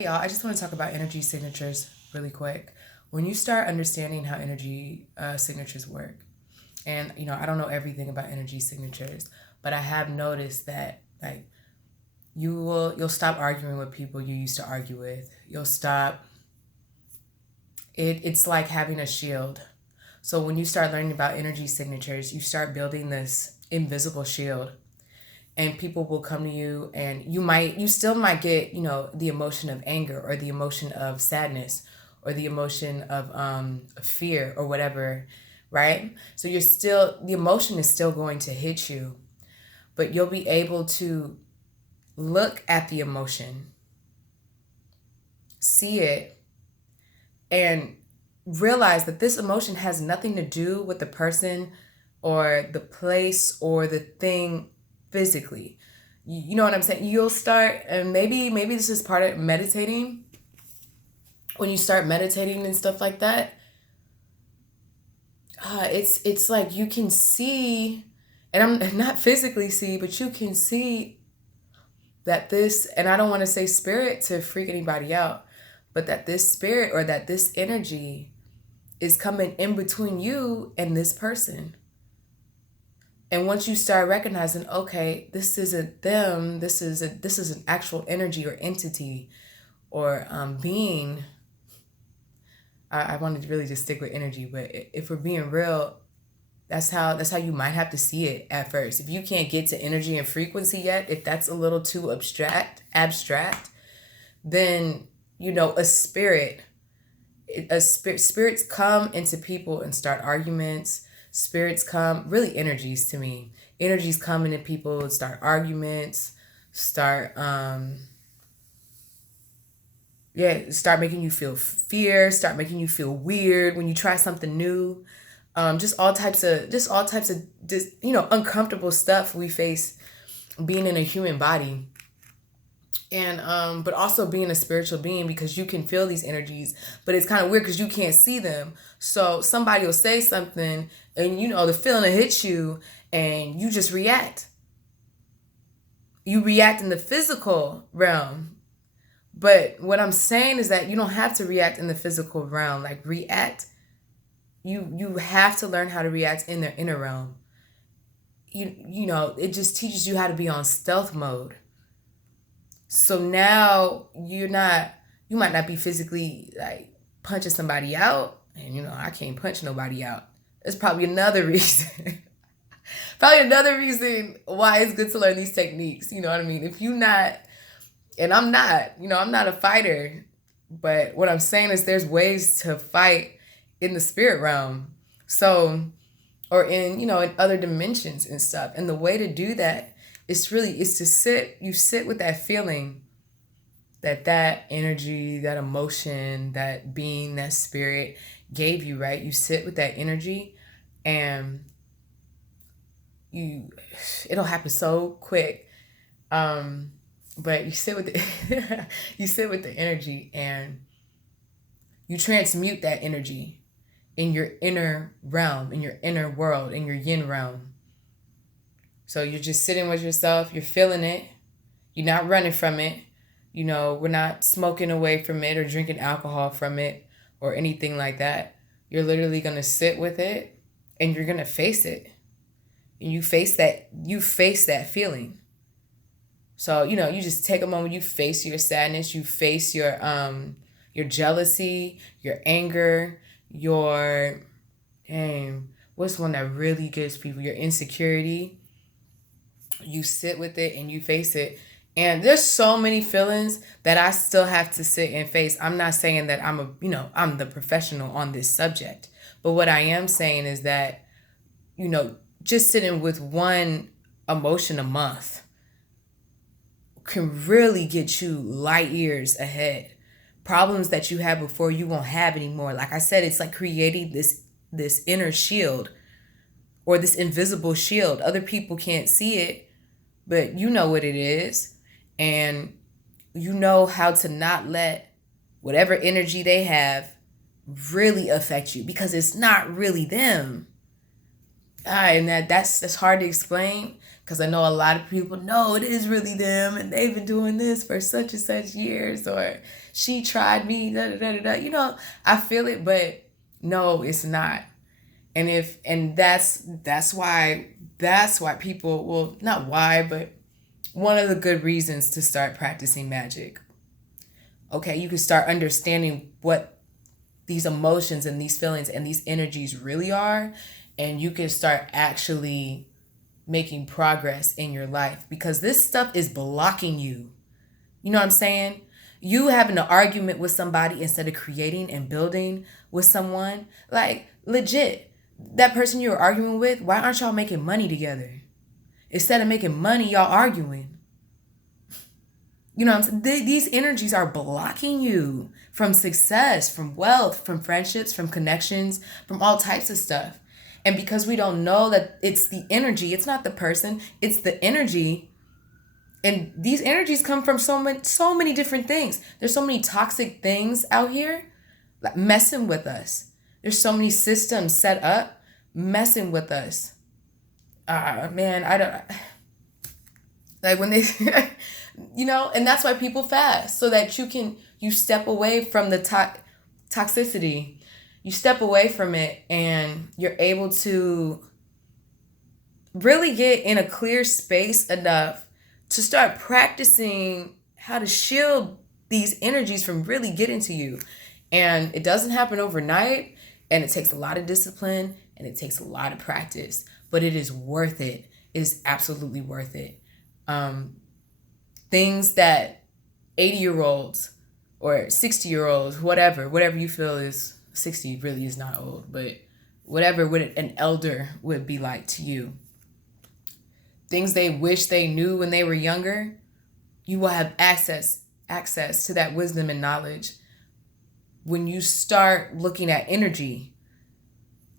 Y'all, I just want to talk about energy signatures really quick. When you start understanding how energy signatures work, and I don't know everything about energy signatures, but I have noticed that like you'll stop arguing with people you used to argue with. You'll stop. It's like having a shield. So when you start learning about energy signatures, you start building this invisible shield, and people will come to you, and you still might get the emotion of anger, or the emotion of sadness, or the emotion of fear, or whatever, right? So the emotion is still going to hit you, but you'll be able to look at the emotion, see it, and realize that this emotion has nothing to do with the person or the place or the thing physically. You know what I'm saying? You'll start, and maybe this is part of meditating. When you start meditating and stuff like that, it's like you can see, and I'm not physically see, but you can see that this, and I don't want to say spirit to freak anybody out, but that this spirit or that this energy is coming in between you and this person. And once you start recognizing, okay, this isn't them, this is an actual energy or entity or being. I wanted to really just stick with energy, but if we're being real, that's how you might have to see it at first. If you can't get to energy and frequency yet, if that's a little too abstract, then spirits come into people and start arguments. Spirits come, really energies to me. Energies come into people and start arguments, start start making you feel fear, start making you feel weird when you try something new. Just all types of uncomfortable stuff we face being in a human body. And but also being a spiritual being, because you can feel these energies, but it's kind of weird because you can't see them. So somebody will say something, and the feeling hits you, and you just react. You react in the physical realm. But what I'm saying is that you don't have to react in the physical realm. Like, react, you have to learn how to react in the inner realm. It just teaches you how to be on stealth mode. So now you might not be physically like punching somebody out, and I can't punch nobody out. That's probably another reason. Probably another reason why it's good to learn these techniques. You know what I mean? If you not, and I'm not, I'm not a fighter, but what I'm saying is there's ways to fight in the spirit realm. So, or in other dimensions and stuff. And the way to do that is to sit with that feeling, that energy, that emotion, that being, that spirit gave you, right? You sit with that energy, and it'll happen so quick. But you sit with the you sit with the energy, and you transmute that energy in your inner realm, in your inner world, in your yin realm. So you're just sitting with yourself, you're feeling it, you're not running from it. We're not smoking away from it or drinking alcohol from it or anything like that. You're literally going to sit with it, and you're going to face it. And you face that feeling. So, you just take a moment, you face your sadness, you face your jealousy, your anger, your, what's one that really gets people? Your insecurity. You sit with it and you face it. And there's so many feelings that I still have to sit and face. I'm not saying that I'm the professional on this subject. But what I am saying is that, just sitting with one emotion a month can really get you light years ahead. Problems that you had before, you won't have anymore. Like I said, it's like creating this inner shield, or this invisible shield. Other people can't see it, but you know what it is. And you know how to not let whatever energy they have really affect you, because it's not really them. And that's hard to explain, because I know a lot of people know it is really them, and they've been doing this for such and such years, or she tried me, da, da, da, da, da. You know, I feel it, but no, it's not. And that's why people, well, not why, but one of the good reasons to start practicing magic. Okay, you can start understanding what these emotions and these feelings and these energies really are, and you can start actually making progress in your life, because this stuff is blocking you. You know what I'm saying? You having an argument with somebody instead of creating and building with someone, like legit, that person you're arguing with, why aren't y'all making money together? Instead of making money, y'all arguing. You know what I'm saying? These energies are blocking you from success, from wealth, from friendships, from connections, from all types of stuff. And because we don't know that it's the energy, it's not the person, it's the energy. And these energies come from so many different things. There's so many toxic things out here like messing with us. There's so many systems set up messing with us. Man, I don't like when they you know, and that's why people fast, so that you step away from the toxicity. You step away from it and you're able to really get in a clear space enough to start practicing how to shield these energies from really getting to you. And it doesn't happen overnight, and it takes a lot of discipline and it takes a lot of practice, but it is worth it. It is absolutely worth it. Things that 80-year-olds or 60-year-olds, whatever you feel is 60 really is not old, but whatever an elder would be like to you. Things they wish they knew when they were younger, you will have access to that wisdom and knowledge when you start looking at energy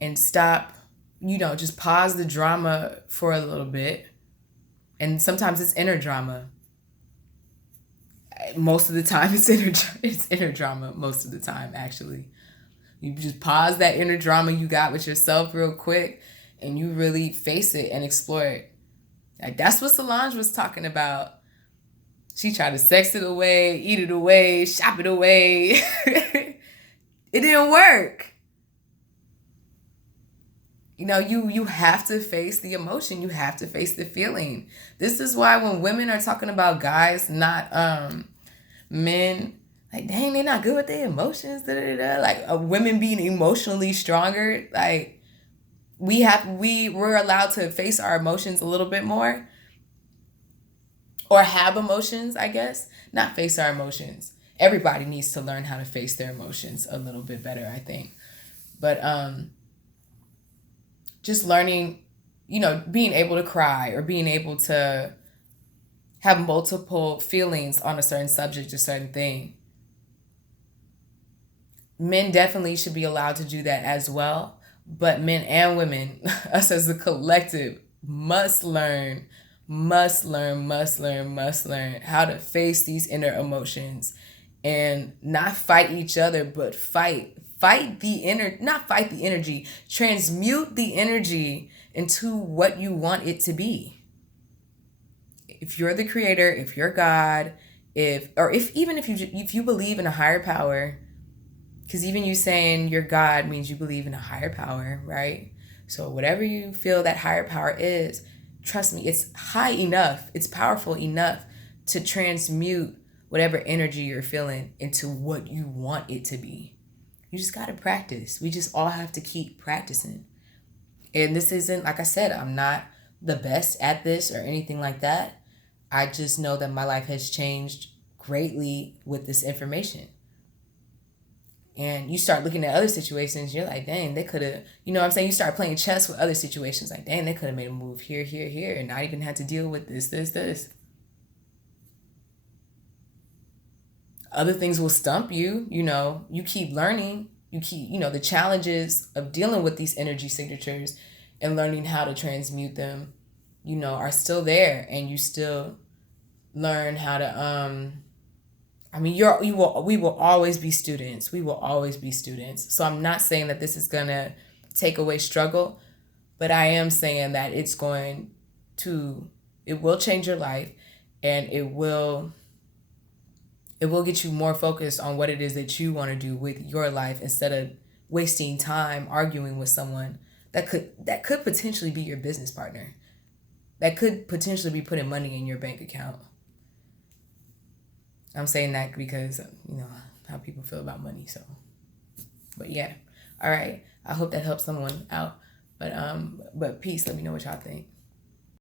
and stop, just pause the drama for a little bit. And sometimes it's inner drama. Most of the time it's inner drama most of the time, actually. You just pause that inner drama you got with yourself real quick and you really face it and explore it. Like, that's what Solange was talking about. She tried to sex it away, eat it away, shop it away. It didn't work. You have to face the emotion. You have to face the feeling. This is why when women are talking about guys, not men, like, dang, they're not good with their emotions. Da, da, da. Like, women being emotionally stronger. Like, we're allowed to face our emotions a little bit more, or have emotions, I guess. Not face our emotions. Everybody needs to learn how to face their emotions a little bit better, I think. But just learning, being able to cry or being able to have multiple feelings on a certain subject, a certain thing. Men definitely should be allowed to do that as well. But men and women, us as a collective, must learn how to face these inner emotions and not fight each other, but not fight the energy, transmute the energy into what you want it to be. If you're the creator, if you're God, if you believe in a higher power, because even you saying you're God means you believe in a higher power, right? So whatever you feel that higher power is, trust me, it's high enough, it's powerful enough to transmute whatever energy you're feeling into what you want it to be. You just got to practice. We just all have to keep practicing. And this isn't, like I said, I'm not the best at this or anything like that. I just know that my life has changed greatly with this information. And you start looking at other situations, you're like, dang, they could have, you start playing chess with other situations, like, dang, they could have made a move here, and not even had to deal with this. Other things will stump you, you keep learning, the challenges of dealing with these energy signatures and learning how to transmute them, are still there, and you still learn how to, we will always be students. We will always be students. So I'm not saying that this is going to take away struggle, but I am saying that it will change your life, and it will It will get you more focused on what it is that you want to do with your life instead of wasting time arguing with someone that could potentially be your business partner. That could potentially be putting money in your bank account. I'm saying that because, how people feel about money. So, but yeah. All right. I hope that helps someone out. But peace. Let me know what y'all think.